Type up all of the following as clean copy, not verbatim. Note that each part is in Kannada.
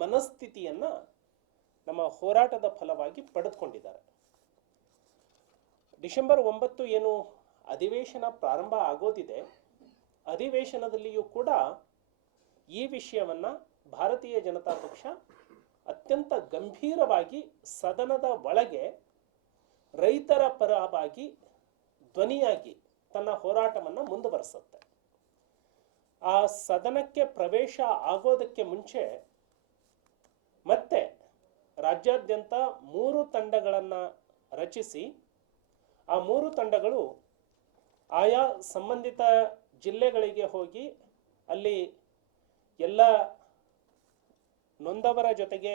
ಮನಸ್ಥಿತಿಯನ್ನು ನಮ್ಮ ಹೋರಾಟದ ಫಲವಾಗಿ ಪಡೆದುಕೊಂಡಿದ್ದಾರೆ. ಡಿಸೆಂಬರ್ 9 ಏನು ಅಧಿವೇಶನ ಪ್ರಾರಂಭ ಆಗೋದಿದೆ, ಅಧಿವೇಶನದಲ್ಲಿಯೂ ಕೂಡ ಈ ವಿಷಯವನ್ನು ಭಾರತೀಯ ಜನತಾ ಪಕ್ಷ ಅತ್ಯಂತ ಗಂಭೀರವಾಗಿ ಸದನದ ಒಳಗೆ ರೈತರ ಪರವಾಗಿ ಧ್ವನಿಯಾಗಿ ತನ್ನ ಹೋರಾಟವನ್ನು ಮುಂದುವರಿಸುತ್ತೆ. ಆ ಸದನಕ್ಕೆ ಪ್ರವೇಶ ಆಗೋದಕ್ಕೆ ಮುಂಚೆ ಮತ್ತೆ ರಾಜ್ಯಾದ್ಯಂತ 3 ತಂಡಗಳನ್ನು ರಚಿಸಿ ಆ 3 ತಂಡಗಳು ಆಯಾ ಸಂಬಂಧಿತ ಜಿಲ್ಲೆಗಳಿಗೆ ಹೋಗಿ ಅಲ್ಲಿ ಎಲ್ಲ ನೊಂದವರ ಜೊತೆಗೆ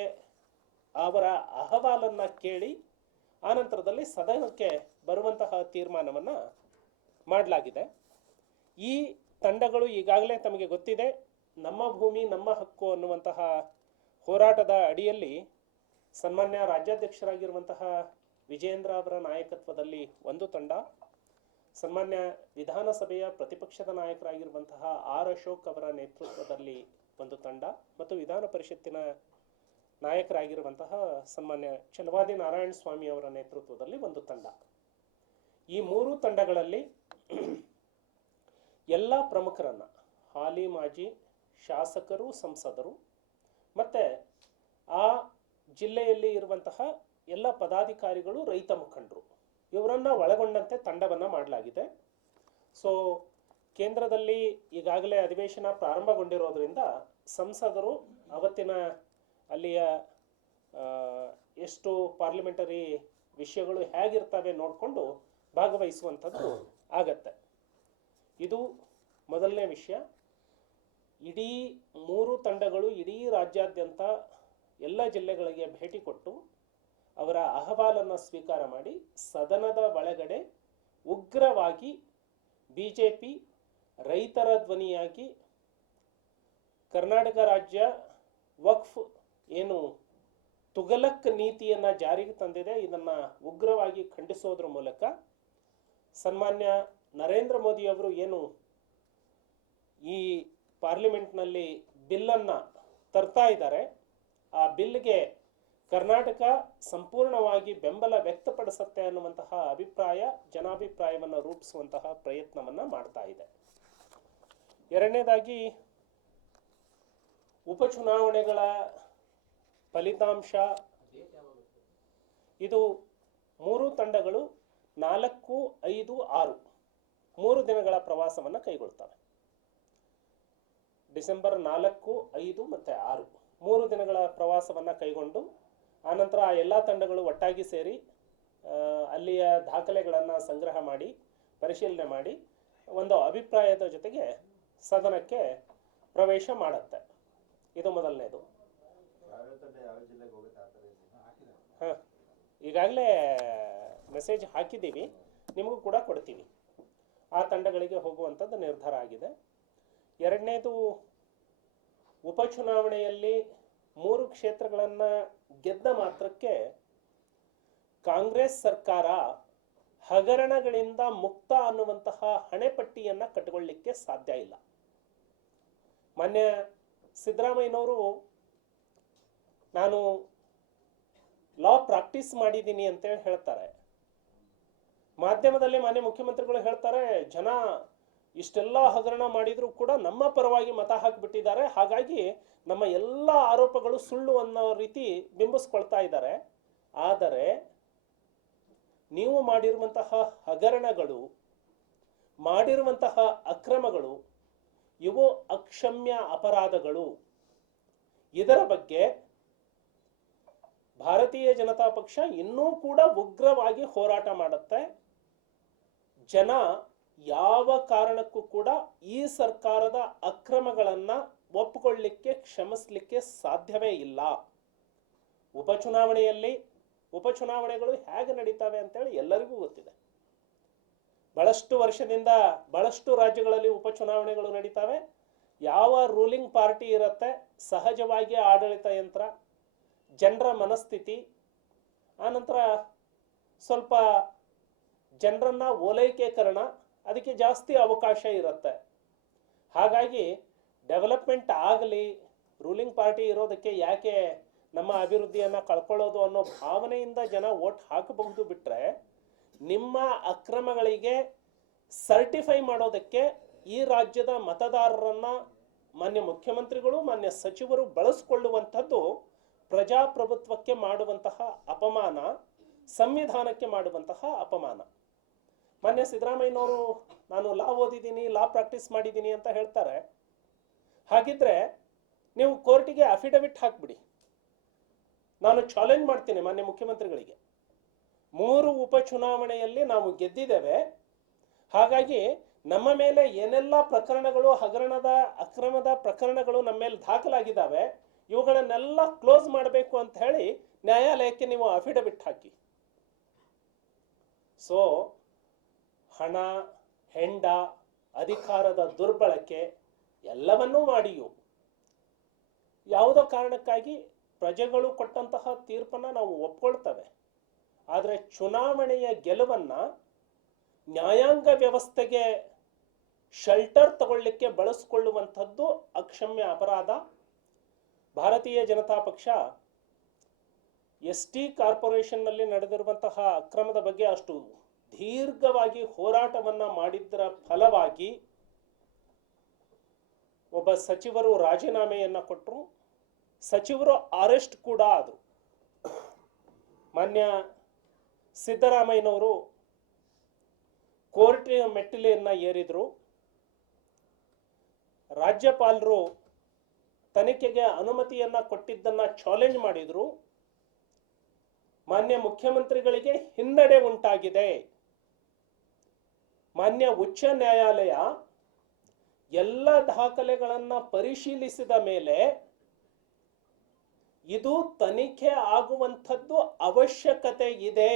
ಅವರ ಅಹವಾಲನ್ನು ಕೇಳಿ ಆನಂತರದಲ್ಲಿ ಸದನಕ್ಕೆ ಬರುವಂತಹ ತೀರ್ಮಾನವನ್ನು ಮಾಡಲಾಗಿದೆ. ಈ ತಂಡಗಳು ಈಗಾಗಲೇ ತಮಗೆ ಗೊತ್ತಿದೆ, ನಮ್ಮ ಭೂಮಿ ನಮ್ಮ ಹಕ್ಕು ಅನ್ನುವಂತಹ ಹೋರಾಟದ ಅಡಿಯಲ್ಲಿ ಸನ್ಮಾನ್ಯ ರಾಜ್ಯಾಧ್ಯಕ್ಷರಾಗಿರುವಂತಹ ವಿಜಯೇಂದ್ರ ಅವರ ನಾಯಕತ್ವದಲ್ಲಿ ಒಂದು ತಂಡ, ಸನ್ಮಾನ್ಯ ವಿಧಾನಸಭೆಯ ಪ್ರತಿಪಕ್ಷದ ನಾಯಕರಾಗಿರುವಂತಹ ಆರ್ ಅಶೋಕ್ ಅವರ ನೇತೃತ್ವದಲ್ಲಿ ಒಂದು ತಂಡ ಮತ್ತು ವಿಧಾನ ಪರಿಷತ್ತಿನ ನಾಯಕರಾಗಿರುವಂತಹ ಸನ್ಮಾನ್ಯ ಚಲವಾದಿ ನಾರಾಯಣ ಸ್ವಾಮಿ ಅವರ ನೇತೃತ್ವದಲ್ಲಿ ಒಂದು ತಂಡ. ಈ 3 ತಂಡಗಳಲ್ಲಿ ಎಲ್ಲ ಪ್ರಮುಖರನ್ನು, ಹಾಲಿ ಮಾಜಿ ಶಾಸಕರು, ಸಂಸದರು ಮತ್ತು ಆ ಜಿಲ್ಲೆಯಲ್ಲಿ ಇರುವಂತಹ ಎಲ್ಲ ಪದಾಧಿಕಾರಿಗಳು, ರೈತ ಮುಖಂಡರು, ಇವರನ್ನು ಒಳಗೊಂಡಂತೆ ತಂಡವನ್ನು ಮಾಡಲಾಗಿದೆ. ಸೊ ಕೇಂದ್ರದಲ್ಲಿ ಈಗಾಗಲೇ ಅಧಿವೇಶನ ಪ್ರಾರಂಭಗೊಂಡಿರೋದ್ರಿಂದ ಸಂಸದರು ಅವತ್ತಿನ ಅಲ್ಲಿಯ ಎಷ್ಟು ಪಾರ್ಲಿಮೆಂಟರಿ ವಿಷಯಗಳು ಹೇಗಿರ್ತವೆ ನೋಡಿಕೊಂಡು ಭಾಗವಹಿಸುವಂಥದ್ದು ಆಗತ್ತೆ. ಇದು ಮೊದಲನೇ ವಿಷಯ. ಇಡೀ 3 ತಂಡಗಳು ಇಡೀ ರಾಜ್ಯಾದ್ಯಂತ ಎಲ್ಲ ಜಿಲ್ಲೆಗಳಿಗೆ ಭೇಟಿ ಕೊಟ್ಟು ಅವರ ಅಹವಾಲನ್ನು ಸ್ವೀಕಾರ ಮಾಡಿ ಸದನದ ಒಳಗಡೆ ಉಗ್ರವಾಗಿ BJP ರೈತರ ಧ್ವನಿಯಾಗಿ ಕರ್ನಾಟಕ ರಾಜ್ಯ ವಕ್ಫ್ ಏನು ತುಗಲಕ್ ನೀತಿಯನ್ನು ಜಾರಿಗೆ ತಂದಿದೆ, ಇದನ್ನು ಉಗ್ರವಾಗಿ ಖಂಡಿಸೋದ್ರ ಮೂಲಕ ಸನ್ಮಾನ್ಯ ನರೇಂದ್ರ ಮೋದಿ ಅವರು ಏನು ಈ ಪಾರ್ಲಿಮೆಂಟ್ನಲ್ಲಿ ಬಿಲ್ಲನ್ನು ತರ್ತಾ ಇದ್ದಾರೆ, ಆ ಬಿಲ್ಗೆ ಕರ್ನಾಟಕ ಸಂಪೂರ್ಣವಾಗಿ ಬೆಂಬಲ ವ್ಯಕ್ತಪಡಿಸುತ್ತೆ ಅನ್ನುವಂತಹ ಜನಾಭಿಪ್ರಾಯವನ್ನು ರೂಪಿಸುವಂತಹ ಪ್ರಯತ್ನವನ್ನು ಮಾಡ್ತಾ ಇದೆ. ಎರಡನೇದಾಗಿ ಉಪಚುನಾವಣೆಗಳ ಫಲಿತಾಂಶ, ಇದು 3 ತಂಡಗಳು 4, 5, 6 3 ದಿನಗಳ ಪ್ರವಾಸವನ್ನು ಕೈಗೊಳ್ತವೆ. ಡಿಸೆಂಬರ್ 4, 5 ಮತ್ತು 6 3 ದಿನಗಳ ಪ್ರವಾಸವನ್ನು ಕೈಗೊಂಡು ಆನಂತರ ಆ ಎಲ್ಲ ತಂಡಗಳು ಒಟ್ಟಾಗಿ ಸೇರಿ ಅಲ್ಲಿಯ ದಾಖಲೆಗಳನ್ನು ಸಂಗ್ರಹ ಮಾಡಿ ಪರಿಶೀಲನೆ ಮಾಡಿ ಒಂದು ಅಭಿಪ್ರಾಯದ ಜೊತೆಗೆ ಸದನಕ್ಕೆ ಪ್ರವೇಶ ಮಾಡುತ್ತೆ. ಇದು ಮೊದಲನೇದು. ಹಾಂ, ಈಗಾಗಲೇ ಮೆಸೇಜ್ ಹಾಕಿದ್ದೀವಿ, ನಿಮಗೂ ಕೂಡ ಕೊಡ್ತೀವಿ. ಆ ತಂಡಗಳಿಗೆ ಹೋಗುವಂಥದ್ದು ನಿರ್ಧಾರ ಆಗಿದೆ. ಎರಡನೇದು, ಉಪಚುನಾವಣೆಯಲ್ಲಿ 3 ಕ್ಷೇತ್ರಗಳನ್ನು ಗೆದ್ದ ಮಾತ್ರಕ್ಕೆ ಕಾಂಗ್ರೆಸ್ ಸರ್ಕಾರ ಹಗರಣಗಳಿಂದ ಮುಕ್ತ ಅನ್ನುವಂತಹ ಹಣೆಪಟ್ಟಿಯನ್ನು ಕಟ್ಟಿಕೊಳ್ಳಿಕ್ಕೆ ಸಾಧ್ಯ ಇಲ್ಲ. ಮಾನ್ಯ ಸಿದ್ದರಾಮಯ್ಯನವರು ನಾನು ಲಾ ಪ್ರಾಕ್ಟೀಸ್ ಮಾಡಿದ್ದೀನಿ ಅಂತೇಳಿ ಹೇಳ್ತಾರೆ. ಮಾಧ್ಯಮದಲ್ಲಿ ಮಾನ್ಯ ಮುಖ್ಯಮಂತ್ರಿಗಳು ಹೇಳ್ತಾರೆ, ಜನ ಇಷ್ಟೆಲ್ಲ ಹಗರಣ ಮಾಡಿದರೂ ಕೂಡ ನಮ್ಮ ಪರವಾಗಿ ಮತ ಹಾಕಿಬಿಟ್ಟಿದ್ದಾರೆ, ಹಾಗಾಗಿ ನಮ್ಮ ಎಲ್ಲ ಆರೋಪಗಳು ಸುಳ್ಳು ಅನ್ನೋ ರೀತಿ ಬಿಂಬಿಸ್ಕೊಳ್ತಾ ಇದ್ದಾರೆ. ಆದರೆ ನೀವು ಮಾಡಿರುವಂತಹ ಹಗರಣಗಳು, ಮಾಡಿರುವಂತಹ ಅಕ್ರಮಗಳು ಇವು ಅಕ್ಷಮ್ಯ ಅಪರಾಧಗಳು. ಇದರ ಬಗ್ಗೆ ಭಾರತೀಯ ಜನತಾ ಪಕ್ಷ ಇನ್ನೂ ಕೂಡ ಉಗ್ರವಾಗಿ ಹೋರಾಟ ಮಾಡುತ್ತೆ. ಜನ ಯಾವ ಕಾರಣಕ್ಕೂ ಕೂಡ ಈ ಸರ್ಕಾರದ ಅಕ್ರಮಗಳನ್ನು ಒಪ್ಪಿಕೊಳ್ಳಲಿಕ್ಕೆ, ಕ್ಷಮಿಸಲಿಕ್ಕೆ ಸಾಧ್ಯವೇ ಇಲ್ಲ. ಉಪಚುನಾವಣೆಗಳು ಹೇಗೆ ನಡೀತವೆ ಅಂತೇಳಿ ಎಲ್ಲರಿಗೂ ಗೊತ್ತಿದೆ. ಬಹಳಷ್ಟು ವರ್ಷದಿಂದ ಬಹಳಷ್ಟು ರಾಜ್ಯಗಳಲ್ಲಿ ಉಪಚುನಾವಣೆಗಳು ನಡೀತವೆ. ಯಾವ ರೂಲಿಂಗ್ ಪಾರ್ಟಿ ಇರುತ್ತೆ, ಸಹಜವಾಗಿ ಆಡಳಿತ ಯಂತ್ರ, ಜನರ ಮನಸ್ಥಿತಿ, ಆನಂತರ ಸ್ವಲ್ಪ ಜನರನ್ನ ಓಲೈಕೆಕರಣ, ಅದಕ್ಕೆ ಜಾಸ್ತಿ ಅವಕಾಶ ಇರುತ್ತೆ. ಹಾಗಾಗಿ ಡೆವಲಪ್ಮೆಂಟ್ ಆಗಲಿ, ರೂಲಿಂಗ್ ಪಾರ್ಟಿ ಇರೋದಕ್ಕೆ ಯಾಕೆ ನಮ್ಮ ಅಭಿವೃದ್ಧಿಯನ್ನು ಕಳ್ಕೊಳ್ಳೋದು ಅನ್ನೋ ಭಾವನೆಯಿಂದ ಜನ ವೋಟ್ ಹಾಕಬಹುದು. ಬಿಟ್ಟರೆ ನಿಮ್ಮ ಅಕ್ರಮಗಳಿಗೆ ಸರ್ಟಿಫೈ ಮಾಡೋದಕ್ಕೆ ಈ ರಾಜ್ಯದ ಮತದಾರರನ್ನ ಮಾನ್ಯ ಮುಖ್ಯಮಂತ್ರಿಗಳು ಮಾನ್ಯ ಸಚಿವರು ಬಳಸಿಕೊಳ್ಳುವಂಥದ್ದು ಪ್ರಜಾಪ್ರಭುತ್ವಕ್ಕೆ ಮಾಡುವಂತಹ ಅಪಮಾನ, ಸಂವಿಧಾನಕ್ಕೆ ಮಾಡುವಂತಹ ಅಪಮಾನ. ಮಾನ್ಯ ಸಿದ್ದರಾಮಯ್ಯನವರು ನಾನು ಲಾ ಓದಿದ್ದೀನಿ, ಲಾ ಪ್ರಾಕ್ಟೀಸ್ ಮಾಡಿದ್ದೀನಿ ಅಂತ ಹೇಳ್ತಾರೆ. ಹಾಗಿದ್ರೆ ನೀವು ಕೋರ್ಟಿಗೆ ಅಫಿಡವಿಟ್ ಹಾಕ್ಬಿಡಿ. ನಾನು ಚಾಲೆಂಜ್ ಮಾಡ್ತೀನಿ ಮಾನ್ಯ ಮುಖ್ಯಮಂತ್ರಿಗಳಿಗೆ. 3 ಉಪಚುನಾವಣೆಯಲ್ಲಿ ನಾವು ಗೆದ್ದಿದ್ದೇವೆ, ಹಾಗಾಗಿ ನಮ್ಮ ಮೇಲೆ ಏನೆಲ್ಲ ಪ್ರಕರಣಗಳು, ಹಗರಣದ ಅಕ್ರಮದ ಪ್ರಕರಣಗಳು ನಮ್ಮ ಮೇಲೆ ದಾಖಲಾಗಿದ್ದಾವೆ, ಇವುಗಳನ್ನೆಲ್ಲ ಕ್ಲೋಸ್ ಮಾಡಬೇಕು ಅಂತ ಹೇಳಿ ನ್ಯಾಯಾಲಯಕ್ಕೆ ನೀವು ಅಫಿಡವಿಟ್ ಹಾಕಿ. ಸೊ ಹಣ, ಹೆಂಡ, ಅಧಿಕಾರದ ದುರ್ಬಳಕೆ ಎಲ್ಲವನ್ನೂ ಮಾಡಿಯೂ ಯಾವುದೋ ಕಾರಣಕ್ಕಾಗಿ ಪ್ರಜೆಗಳು ಕೊಟ್ಟಂತಹ ತೀರ್ಪನ್ನು ನಾವು ಒಪ್ಕೊಳ್ತೇವೆ. ಆದರೆ ಚುನಾವಣೆಯ ಗೆಲುವನ್ನ ನ್ಯಾಯಾಂಗ ವ್ಯವಸ್ಥೆಗೆ ಶೆಲ್ಟರ್ ತಗೊಳ್ಳಿಕ್ಕೆ ಬಳಸಿಕೊಳ್ಳುವಂಥದ್ದು ಅಕ್ಷಮ್ಯ ಅಪರಾಧ. ಭಾರತೀಯ ಜನತಾ ಪಕ್ಷ ST ಕಾರ್ಪೊರೇಷನ್ನಲ್ಲಿ ನಡೆದಿರುವಂತಹ ಅಕ್ರಮದ ಬಗ್ಗೆ ಅಷ್ಟು ದೀರ್ಘವಾಗಿ ಹೋರಾಟವನ್ನ ಮಾಡಿದ್ದರ ಫಲವಾಗಿ ಒಬ್ಬ ಸಚಿವರು ರಾಜೀನಾಮೆಯನ್ನ ಕೊಟ್ಟರು, ಸಚಿವರು ಅರೆಸ್ಟ್ ಕೂಡ ಆದರು. ಮಾನ್ಯ ಸಿದ್ದರಾಮಯ್ಯನವರು ಕೋರ್ಟಿನ ಮೆಟ್ಟಿಲೆಯನ್ನ ಏರಿದ್ರು. ರಾಜ್ಯಪಾಲರು ತನಿಖೆಗೆ ಅನುಮತಿಯನ್ನ ಕೊಟ್ಟಿದ್ದನ್ನ ಚಾಲೆಂಜ್ ಮಾಡಿದ್ರು. ಮಾನ್ಯ ಮುಖ್ಯಮಂತ್ರಿಗಳಿಗೆ ಹಿನ್ನಡೆ ಉಂಟಾಗಿದೆ. ಮಾನ್ಯ ಉಚ್ಚ ನ್ಯಾಯಾಲಯ ಎಲ್ಲ ದಾಖಲೆಗಳನ್ನ ಪರಿಶೀಲಿಸಿದ ಮೇಲೆ ಇದು ತನಿಖೆ ಆಗುವಂಥದ್ದು ಅವಶ್ಯಕತೆ ಇದೆ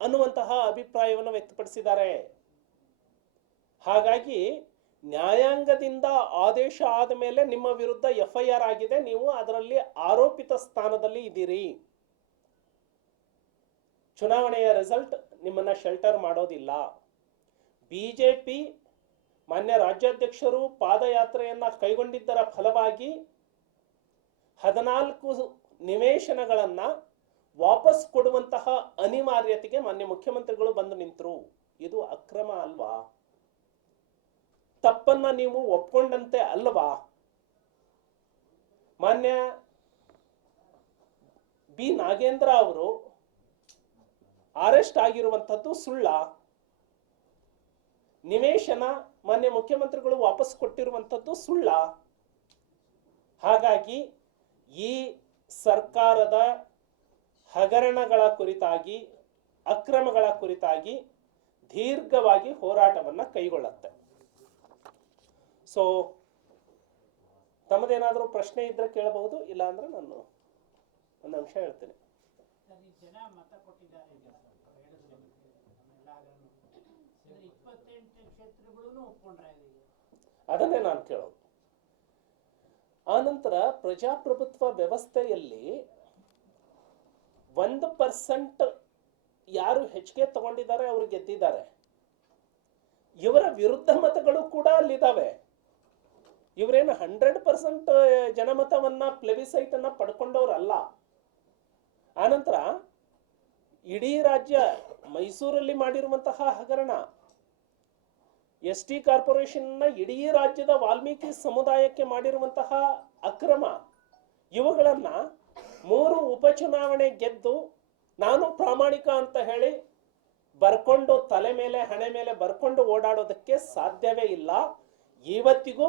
ಅನ್ನುವಂತಹ ಅಭಿಪ್ರಾಯವನ್ನು ವ್ಯಕ್ತಪಡಿಸಿದ್ದಾರೆ. ಹಾಗಾಗಿ ನ್ಯಾಯಾಂಗದಿಂದ ಆದೇಶ ಆದ ಮೇಲೆ ನಿಮ್ಮ ವಿರುದ್ಧ FIR ಆಗಿದೆ, ನೀವು ಅದರಲ್ಲಿ ಆರೋಪಿತ ಸ್ಥಾನದಲ್ಲಿ ಇದ್ದೀರಿ. ಚುನಾವಣೆಯ ರಿಸಲ್ಟ್ ನಿಮ್ಮನ್ನ ಶೆಲ್ಟರ್ ಮಾಡೋದಿಲ್ಲ. ಬಿಜೆಪಿ ಮಾನ್ಯ ರಾಜ್ಯಾಧ್ಯಕ್ಷರು ಪಾದಯಾತ್ರೆಯನ್ನ ಕೈಗೊಂಡಿದ್ದರ ಫಲವಾಗಿ 14 ನಿವೇಶನಗಳನ್ನ ವಾಪಸ್ ಕೊಡುವಂತಹ ಅನಿವಾರ್ಯತೆಗೆ ಮಾನ್ಯ ಮುಖ್ಯಮಂತ್ರಿಗಳು ಬಂದು ನಿಂತರು. ಇದು ಅಕ್ರಮ ಅಲ್ವಾ? ತಪ್ಪನ್ನ ನೀವು ಒಪ್ಕೊಂಡಂತೆ ಅಲ್ವಾ? ಮಾನ್ಯ ಬಿ ನಾಗೇಂದ್ರ ಅವರು ಅರೆಸ್ಟ್ ಆಗಿರುವಂಥದ್ದು ಸುಳ್ಳ? ನಿವೇಶನ ಮಾನ್ಯ ಮುಖ್ಯಮಂತ್ರಿಗಳು ವಾಪಸ್ ಕೊಟ್ಟಿರುವಂಥದ್ದು ಸುಳ್ಳ? ಹಾಗಾಗಿ ಈ ಸರ್ಕಾರದ ಹಗರಣಗಳ ಕುರಿತಾಗಿ, ಅಕ್ರಮಗಳ ಕುರಿತಾಗಿ ದೀರ್ಘವಾಗಿ ಹೋರಾಟವನ್ನ ಕೈಗೊಳ್ಳುತ್ತೆ. ಸೊ ತಮ್ಮದೇನಾದರೂ ಪ್ರಶ್ನೆ ಇದ್ರೆ ಕೇಳಬಹುದು, ಇಲ್ಲ ಅಂದ್ರೆ ನಾನು ಒಂದು ಅಂಶ ಹೇಳ್ತೇನೆ. ಜನ ಮತ ಕೊಟ್ಟಿದ್ದಾರೆ, 28 ಕ್ಷೇತ್ರಗಳನ್ನು ಒಪ್ಕೊಂಡ್ರೆ ಅದನ್ನೇ ನಾನು ಕೇಳೋದು. ಆನಂತರ ಪ್ರಜಾಪ್ರಭುತ್ವ ವ್ಯವಸ್ಥೆಯಲ್ಲಿ 1% ಯಾರು ಹೆಚ್ಚಿಗೆ ತಗೊಂಡಿದ್ದಾರೆ ಅವರು ಗೆದ್ದಿದ್ದಾರೆ. ಇವರ ವಿರುದ್ಧ ಮತಗಳು ಕೂಡ ಅಲ್ಲಿದ್ದಾವೆ. ಇವರೇನು 100% ಜನಮತವನ್ನ ಪ್ಲೆಬಿಸೈಟ್ ಅನ್ನ ಪಡ್ಕೊಂಡವ್ರಲ್ಲ. ಆನಂತರ ಇಡೀ ರಾಜ್ಯ ಮೈಸೂರಲ್ಲಿ ಮಾಡಿರುವಂತಹ ಹಗರಣ, ST ಕಾರ್ಪೊರೇಷನ್ ಇಡೀ ರಾಜ್ಯದ ವಾಲ್ಮೀಕಿ ಸಮುದಾಯಕ್ಕೆ ಮಾಡಿರುವಂತಹ ಅಕ್ರಮ, ಇವುಗಳನ್ನ 3 ಉಪಚುನಾವಣೆ ಗೆದ್ದು ನಾನು ಪ್ರಾಮಾಣಿಕ ಅಂತ ಹೇಳಿ ಬರ್ಕೊಂಡು ತಲೆ ಮೇಲೆ ಹಣೆ ಮೇಲೆ ಬರ್ಕೊಂಡು ಓಡಾಡೋದಕ್ಕೆ ಸಾಧ್ಯವೇ ಇಲ್ಲ. ಇವತ್ತಿಗೂ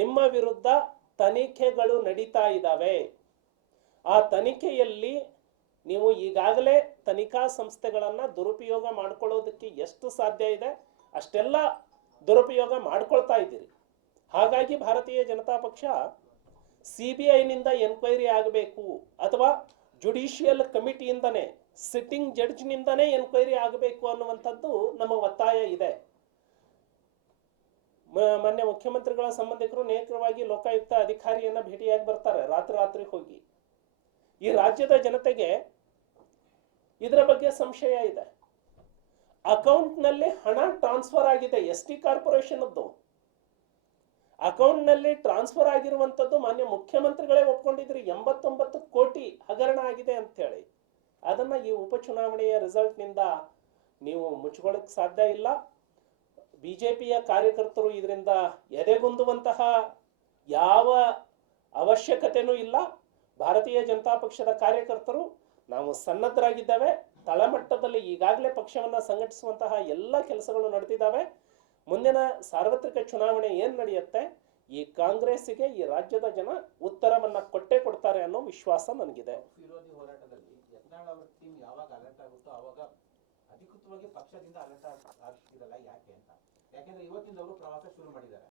ನಿಮ್ಮ ವಿರುದ್ಧ ತನಿಖೆಗಳು ನಡೀತಾ ಇದ್ದಾವೆ. ಆ ತನಿಖೆಯಲ್ಲಿ ನೀವು ಈಗಾಗಲೇ ತನಿಖಾ ಸಂಸ್ಥೆಗಳನ್ನ ದುರುಪಯೋಗ ಮಾಡ್ಕೊಳ್ಳೋದಕ್ಕೆ ಎಷ್ಟು ಸಾಧ್ಯ ಇದೆ ಅಷ್ಟೆಲ್ಲ ದುರುಪಯೋಗ ಮಾಡ್ಕೊಳ್ತಾ ಇದ್ದೀರಿ. ಹಾಗಾಗಿ ಭಾರತೀಯ ಜನತಾ ಪಕ್ಷ CBIನಿಂದ ಎನ್ಕ್ವೈರಿ ಆಗಬೇಕು ಅಥವಾ ಜುಡಿಷಿಯಲ್ ಕಮಿಟಿಯಿಂದನೇ, ಸಿಟ್ಟಿಂಗ್ ಜಡ್ಜ್ನಿಂದನೇ ಎನ್ಕ್ವೈರಿ ಆಗಬೇಕು ಅನ್ನುವಂಥದ್ದು ನಮ್ಮ ಒತ್ತಾಯ ಇದೆ. ಮಾನ್ಯ ಮುಖ್ಯಮಂತ್ರಿಗಳ ಸಂಬಂಧಿಕರು ನೇರವಾಗಿ ಲೋಕಾಯುಕ್ತ ಅಧಿಕಾರಿಯನ್ನ ಭೇಟಿಯಾಗಿ ಬರ್ತಾರೆ, ರಾತ್ರಿ ಹೋಗಿ. ಈ ರಾಜ್ಯದ ಜನತೆಗೆ ಇದರ ಬಗ್ಗೆ ಸಂಶಯ ಇದೆ. ಅಕೌಂಟ್ನಲ್ಲಿ ಹಣ ಟ್ರಾನ್ಸ್ಫರ್ ಆಗಿದೆ ST ಕಾರ್ಪೊರೇಷನ್. ಅಕೌಂಟ್ನಲ್ಲಿ ಟ್ರಾನ್ಸ್ಫರ್ ಆಗಿರುವಂಥದ್ದು ಮಾನ್ಯ ಮುಖ್ಯಮಂತ್ರಿಗಳೇ ಒಪ್ಕೊಂಡಿದ್ರಿ, 89 ಕೋಟಿ ಹಗರಣ ಆಗಿದೆ ಅಂತೇಳಿ. ಅದನ್ನ ಈ ಉಪಚುನಾವಣೆಯ ರಿಸಲ್ಟ್ನಿಂದ ನೀವು ಮುಚ್ಕೊಳ್ಳಕ್ಕೆ ಸಾಧ್ಯ ಇಲ್ಲ. ಬಿಜೆಪಿಯ ಕಾರ್ಯಕರ್ತರು ಇದರಿಂದ ಎದೆಗುಂದುವಂತಹ ಯಾವ ಅವಶ್ಯಕತೆನೂ ಇಲ್ಲ. ಭಾರತೀಯ ಜನತಾ ಪಕ್ಷದ ಕಾರ್ಯಕರ್ತರು ನಾವು ಸನ್ನದ್ಧರಾಗಿದ್ದೇವೆ. ತಳಮಟ್ಟದಲ್ಲಿ ಈಗಾಗಲೇ ಪಕ್ಷವನ್ನು ಸಂಘಟಿಸುವಂತಹ ಎಲ್ಲ ಕೆಲಸಗಳು ನಡೆದಿದ್ದಾವೆ. ಮುಂದಿನ ಸಾರ್ವತ್ರಿಕ ಚುನಾವಣೆ ಏನು ನಡೆಯುತ್ತೆ, ಈ ಕಾಂಗ್ರೆಸ್ಸಿಗೆ ಈ ರಾಜ್ಯದ ಜನ ಉತ್ತರವನ್ನ ಕೊಟ್ಟೇ ಕೊಡ್ತಾರೆ ಅನ್ನೋ ವಿಶ್ವಾಸ ನನಗಿದೆ. ವಿರೋಧಿ ಹೋರಾಟದಲ್ಲಿ ಯತ್ನಾಳ್ ಅವರ ಟೀಮ್ ಯಾವಾಗ ಅಲರ್ಟ್ ಆಗುತ್ತೋ ಅವಾಗ ಅಧಿಕೃತವಾಗಿ ಪಕ್ಷದಿಂದ ಅಲರ್ಟ್ ಆಗ್ತಿರಲ್ಲ, ಯಾಕೆ ಅಂತ? ಯಾಕೆಂದ್ರೆ ಇವತ್ತಿಂದ ಅವರು ಪ್ರವಾಸ ಶುರು ಮಾಡಿದ್ದಾರೆ.